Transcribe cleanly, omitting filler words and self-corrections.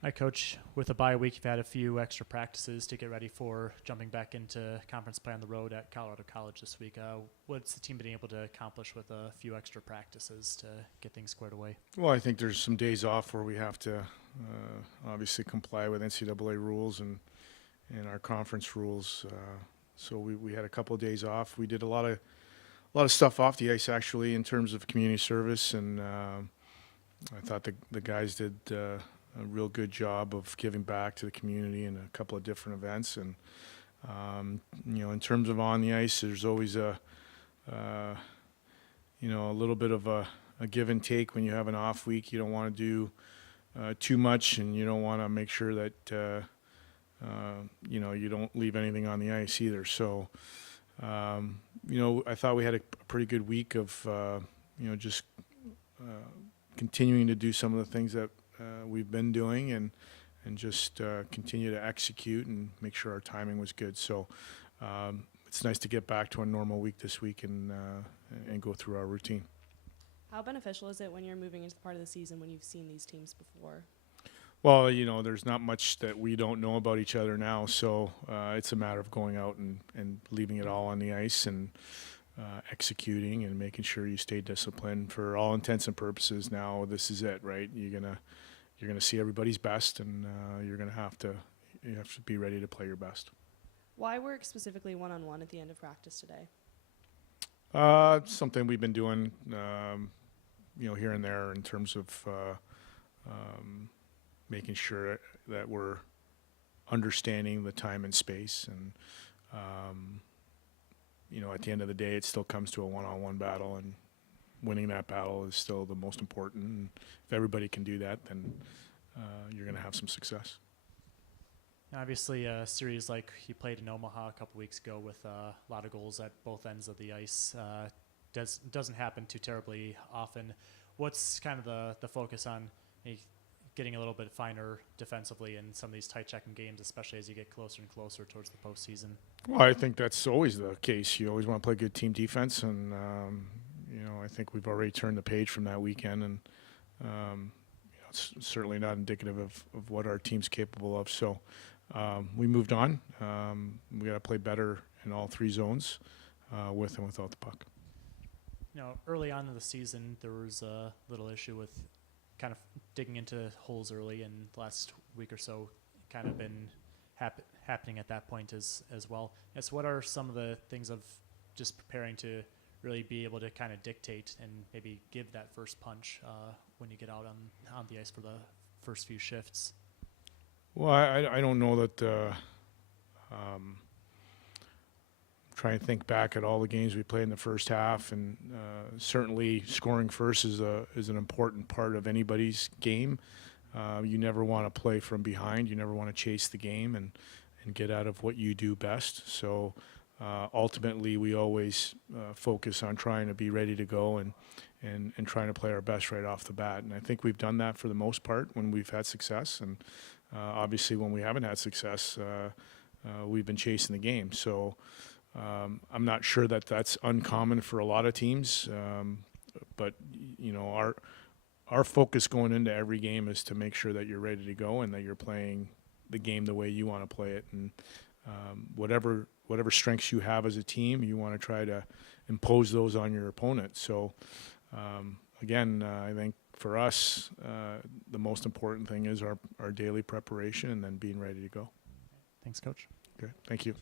Hi, Coach. With a bye week, you've had a few extra practices to get ready for jumping back into conference play on the road at Colorado College this week. What's the team been able to accomplish with a few extra practices to get things squared away? Well, I think there's some days off where we have to obviously comply with NCAA rules and our conference rules. So we had a couple of days off. We did a lot of stuff off the ice actually in terms of community service, and I thought the guys did a real good job of giving back to the community in a couple of different events. And in terms of on the ice, there's always uh, a little bit of a give and take when you have an off week. You don't want to do too much, and you don't want to make sure that you don't leave anything on the ice either. So I thought we had a pretty good week of just continuing to do some of the things that we've been doing, and just continue to execute and make sure our timing was good. So it's nice to get back to a normal week this week and go through our routine. How beneficial is it when you're moving into the part of the season when you've seen these teams before? Well, there's not much that we don't know about each other now, so it's a matter of going out and leaving it all on the ice and executing and making sure you stay disciplined. For all intents and purposes, now this is it, right? You're gonna see everybody's best, and you have to be ready to play your best. Why work specifically one-on-one at the end of practice today? Something we've been doing, here and there in terms of making sure that we're understanding the time and space. And, at the end of the day, it still comes to a one-on-one battle, and winning that battle is still the most important. And if everybody can do that, then you're going to have some success. Obviously, a series like you played in Omaha a couple weeks ago with a lot of goals at both ends of the ice doesn't happen too terribly often. What's kind of the focus on getting a little bit finer defensively in some of these tight checking games, especially as you get closer and closer towards the postseason? Well, I think that's always the case. You always want to play good team defense, and I think we've already turned the page from that weekend, and it's certainly not indicative of what our team's capable of. So we moved on. We got to play better in all three zones, with and without the puck. Early on in the season, there was a little issue with kind of digging into holes early, and the last week or so kind of been happening at that point as well. Yes, what are some of the things of just preparing to really be able to kind of dictate and maybe give that first punch when you get out on the ice for the first few shifts? Well, I don't know that. Try and think back at all the games we played in the first half, and certainly scoring first is an important part of anybody's game. You never want to play from behind. You never want to chase the game and get out of what you do best. So ultimately, we always focus on trying to be ready to go and trying to play our best right off the bat. And I think we've done that for the most part when we've had success. And obviously, when we haven't had success, we've been chasing the game. So I'm not sure that that's uncommon for a lot of teams, but our focus going into every game is to make sure that you're ready to go and that you're playing the game the way you want to play it. And whatever strengths you have as a team, you want to try to impose those on your opponent. So again, I think for us, the most important thing is our daily preparation and then being ready to go. Thanks, Coach. Okay, thank you.